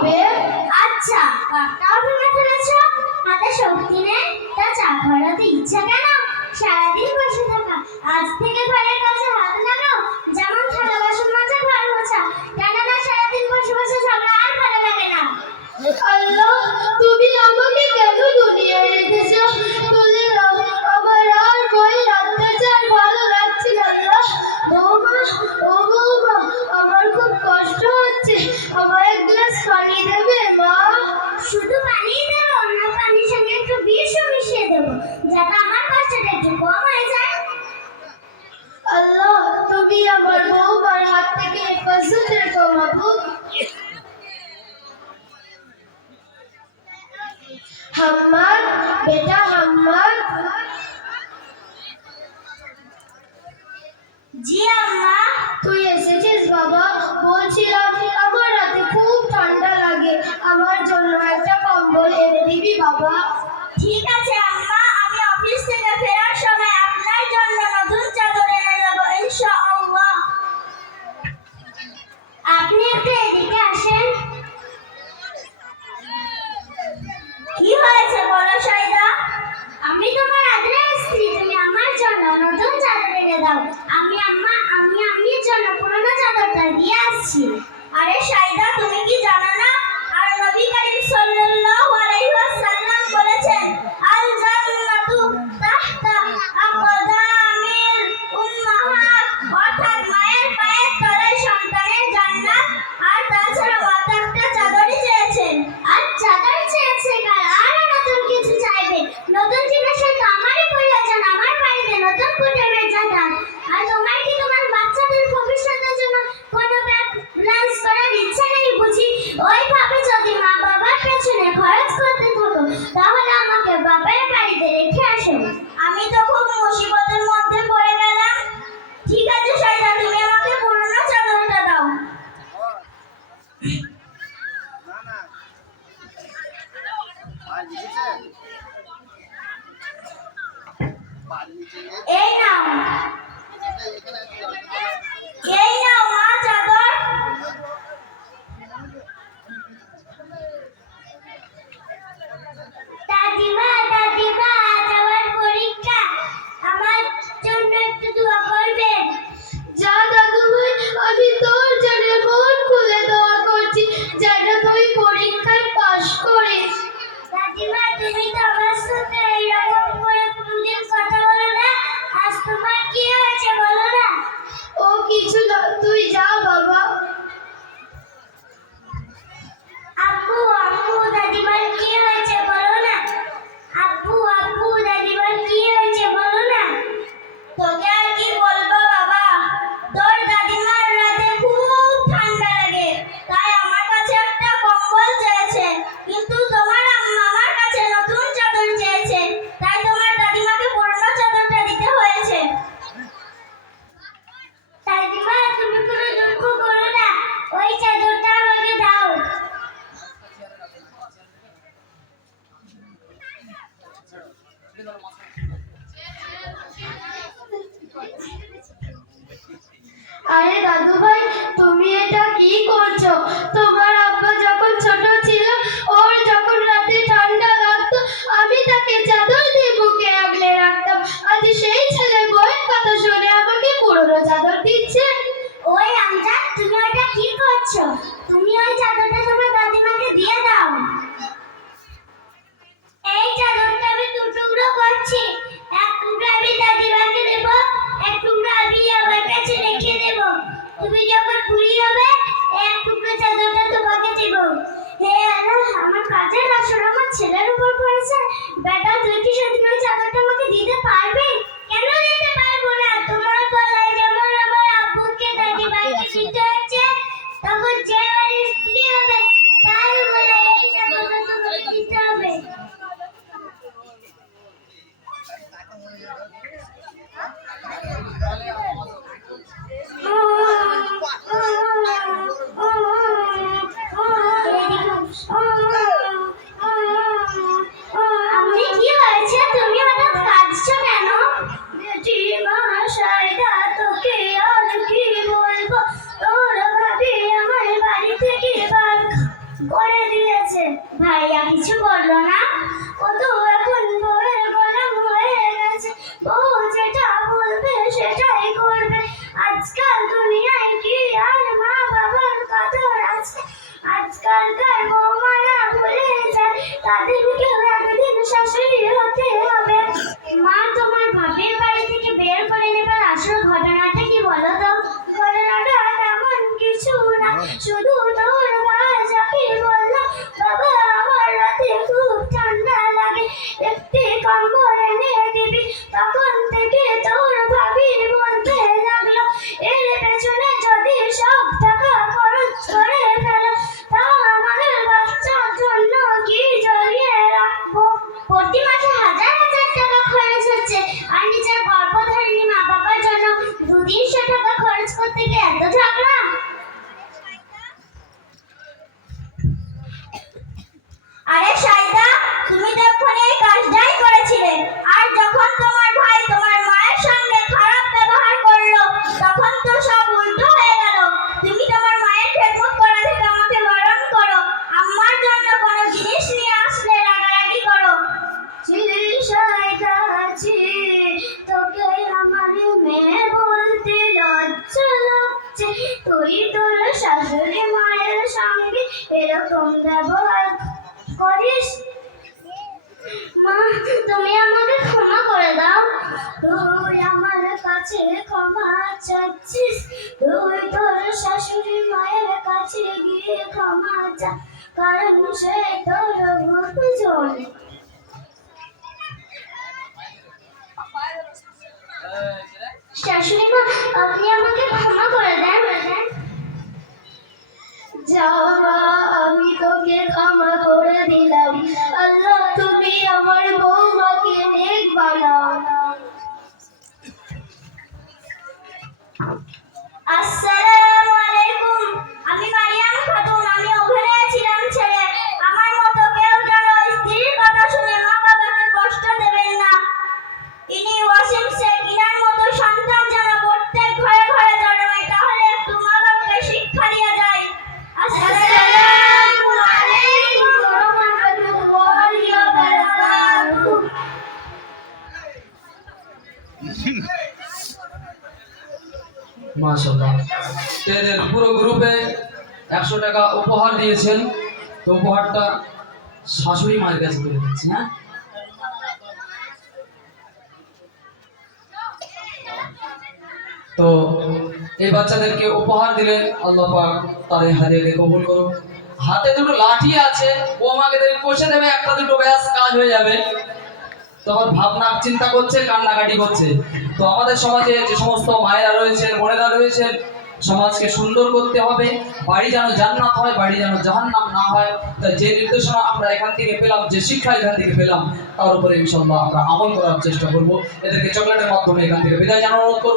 হবে? আচ্ছা, কাকটাও ভেঙে ফেলেছো? হাতে শক্তি নেই, তা চা খাওয়ার তো ইচ্ছা কেন? সারাদিন বসে থাকা। আজ থেকে ঘরের কাছে হাত লাগাও, যেমন থালা বাসন মাজা, ঘর মোছা। কেননা সারাদিন বসে বসে ঝগড়া আর ভালো লাগে না। আল্লাহ, তুমি আমাকে কেন দুনিয়ায় রেখেছো? তুলে দাও, আমার আর বই অত্যাচার ভালো লাগছে না। আল্লাহ, বৌমা, ও বৌমা, আমার খুব কষ্ট হচ্ছে, আমার এক গ্লাস পানি দেবে মা? শুধু পানিই দেবো না, পানির সঙ্গে একটু বিষও মিশিয়ে দেবো, যাতে আমার কষ্টটা একটু কম হয়ে যায়। আল্লাহ, তুমি আমার বৌমার হাত থেকে হেফাজত রেখো মাবুদ। হাম্মাদ, বেটা হাম্মাদ। জি আম্মা। তুই এসেছিস বাবা? বলছিলাম আমার রাতে খুব ঠান্ডা লাগে, আমার জন্য একটা কম্বল এনে দিবি বাবা? ঠিক আছে আম্মা, আমি অফিস থেকে ফেরার সময় আপনার জন্য নতুন চাদর এনে দেবো ইনশাআল্লাহ। আপনি একটু এদিকে আসেন। কি হয়েছে বলো সাইদা? আমি তোমার আদরের স্ত্রী, তুমি আমার জন্য নতুন চাদর এনে দাও। আমি আম্মির জন্য পুরনো চাদরটা দিয়ে আসছি। আরে সাইদা, তুমি কি জানো না আর নবী করিম সাল্লাল্লাহু আলাইহি ওয়াসাল্লাম বলেছেন, আল জান্নাতু তাহতা আকদামিল উম্মাহাত, অর্থাৎ মায়ের পায়ের তলায় সন্তানের জান্নাত। আর তাছাড়া মাতা একটা চাদরই চেয়েছেন, আর চাদর চেয়েছে কার? আরো নতুন কিছু চাইবে। নতুন জিনিসের তো আমারই প্রয়োজন, আমার বাড়িতে নতুন কুটুমের যাতায়াত। আর তোমার কি তোমার বাচ্চাদের ভবিষ্যতের জন্য কোনো প্ল্যান্স করার ইচ্ছা নেই বুঝি? ওইভাবে যদি মা বাবার পেছনে খরচ করতে থাকো, তাহলে আমাকে বাবার বাড়িতে রেখে আসো। আমি তো খুব মুসিবতের মধ্যে পড়ে গেলাম। ঠিক আছে সাইদা, তুমি আমাকে পুরনো চাদরটা দাও। এই নাও, এই নাও মা চাদর। দাদিমা, দাদিমা, আজ আমার পরীক্ষা, আমার জন্য একটু দোয়া করবেন। যা দাদু ভাই, আমি তোর জন্য মন খুলে দোয়া করছি যেন তুই পরীক্ষায় পাশ করিস। দাদিমা, তুমি তো আমার সাথে এইরকম করে কোনদিন কথা বলো না। আজ তোমার কি হয়েছে বলো না। ও কিছু না, তুই যা বাবা। আব্বু, আব্বু, দাদিমার কি হয়েছে বলো না। আব্বু, আব্বু, দাদিমার কি হয়েছে বলো না। তোকে আর কি বলবো বাবা, তোর দাদিমার রাতে খুব ঠান্ডা লাগে, তাই আমার কাছে একটা কম্বল চেয়েছে। কিন্তু তোমার আম্মা আমার কাছে নতুন চাদর চেয়েছে, তাই তোমার দাদিমাকে পুরনো চাদরটা দিতে হয়েছে। দাদিমা, তুমি কোনো দুঃখ করো না, ওই চাদরটা আমাকে দাও। আরে দাদু ভাই, তুমি এটা কি করছো? তোমার আব্বা যখন ছোট ছিল, ওর যখন রাতে ঠান্ডা লাগতো, আমি তাকে চাদর দিয়ে বুকে আগলে রাখতাম। আজ সেই ছেলে বউয়ের কথা শুনে আমাকে পুরনো চাদর দিচ্ছে। ওই আমজাদ, তুমি ওটা কি করছো? তুমি ওই চাদরটা তোমার দাদিমাকে দিয়ে দাও। এই চাদরটা আমি দু টুকরো করছি, এক টুকরো আমি দাদিমাকে দেব, এক টুকরো আমি আমার কাছে রেখে দেব। তুমি যখন বুড়ি হবে, এক টুকরো চাদরটা তোমাকে দেব। হে আল্লাহ, আমার কাজের আসর আমার ছেলের উপর পড়েছে। বেটা, তুই কি সত্যি ওই চাদরটা আমাকে দিতে পারবি? কেন দিতে পারবো না? তোমার গলায় যেমন আমার আব্বুকে দাদিমাকে দিতে হয়েছে, তখন যে বাড়ির স্ত্রী হবে তার গলায় এই চাদরটা তোমাকে দিতে হবে। করে দিয়েছে। ভাইয়া কিছু বললো না? ও তো এখন বউয়ের গোলাম হয়ে গেছে, বউ যেটা বলবে সেটাই করবে। আজকাল দুনিয়ায় কি আর মা বাবার কদর আছে? আজকালকার বৌমারা ভুলে যায় তাদেরকেও একদিন শাশুড়ি হতে হবে। মা, তোমার বাপের বাড়ি থেকে বের করে নেবার আসল ঘটনাটা কি বলো তো? ঘটনাটা তেমন কিছু না, শুধু তোর মা যাকে বললো, বাবা আমার রাতে খুব ঠান্ডা লাগে, একটি কম্বল এনে দিবি। তখন থেকে তোর ভাবি বলতে লাগলো, এর পেছনে যদি সব টাকা খরচ করে ফেলো, তাও আমাদের বাচ্চার জন্য কি জড়িয়ে রাখবো? প্রতি মাসে হাজার হাজার টাকা খরচ হচ্ছে, আর নিজের গর্ভধারিণী মা বাবার জন্য 200-300 টাকা খরচ করতে গিয়ে এত ঝগড়া? আরে সাইদা, তুমি তো এক্ষুনি এই কাজটাই করেছিলে। আর যখন তোমার ভাই তোমার মায়ের সঙ্গে খারাপ ব্যবহার করলো, তখন তো সব উল্টো হয়ে গেল। তুমি তোমার মায়ের খেদমত করা থেকে আমাকে বারণ করো, আমার জন্য কোনো জিনিস নিয়ে আসলে রাগারাগি করো। ছি সাইদা ছি, তোকে আমার মেয়ে বলতে লজ্জা লাগছে। তুই তোর শাশুড়ি মায়ের সঙ্গে এরকম ব্যবহার করিস? মা, তুমি আমাকে ক্ষমা করে দাও। তুই আমার কাছে ক্ষমা চাচ্ছিস? তুই তোর শাশুড়ি মায়ের কাছে গিয়ে ক্ষমা চা, কারণ সে তোর গুরুজন। শাশুড়ি মা, আপনি আমাকে ক্ষমা করে দেন। যাওয়া, আমি তোকে ক্ষমা করে দিলাম। আল্লাহ, তুমি আমার বৌমাকে নেক বানাও। আসসালামু আলাইকুম। আমি মারিয়াম খাতুন, আমি ওখানে ছিলাম ছেলে। আমার মতো কেউ যেন স্ত্রীর কথা শুনে মা বাবাকে কষ্ট দেবেন না। ইনি ওয়াসিম শেখ, ইনার মতো সন্তান যেন প্রত্যেক ঘরে ঘরে জন্মায়, তাহলে একটু মা বাবাকে শিক্ষা দিয়ে যায়। আসসালামু আলাইকুম ওয়া রাহমাতুল্লাহি ওয়া বারাকাতুহু। মাশাআল্লাহ, এদের পুরো গ্রুপে 100 টাকা উপহার দিয়েছেন। তো উপহারটা শাশুড়ি মায়ের কাছে করে দিচ্ছি। হ্যাঁ, তো এই বাচ্চাদেরকে উপহার দিলেন, আল্লাহ পাক তাদের হাদিয়াকে কবুল করুন। হাতে দুটো লাঠি আছে, ও আমাকে কষে দেবে একটা দুটো, ব্যাস কাজ হয়ে যাবে। তখন ভাবনা চিন্তা করছে, কান্নাকাটি করছে। তো আমাদের সমাজে যে সমস্ত মায়েরা রয়েছেন, বোনেরা রয়েছেন, সমাজকে সুন্দর করতে হবে, বাড়ি যেন জান্নাত হয়, বাড়ি যেন জাহান্নাম না হয়। তাই যে নির্দেশনা আমরা এখান থেকে পেলাম, যে শিক্ষা এখান থেকে পেলাম, তার উপরে ইনশাআল্লাহ আমরা আমল করার চেষ্টা করব। এদেরকে চকলেটের মাধ্যমে এখান থেকে বিদায় জানানোর অনুরোধ করব।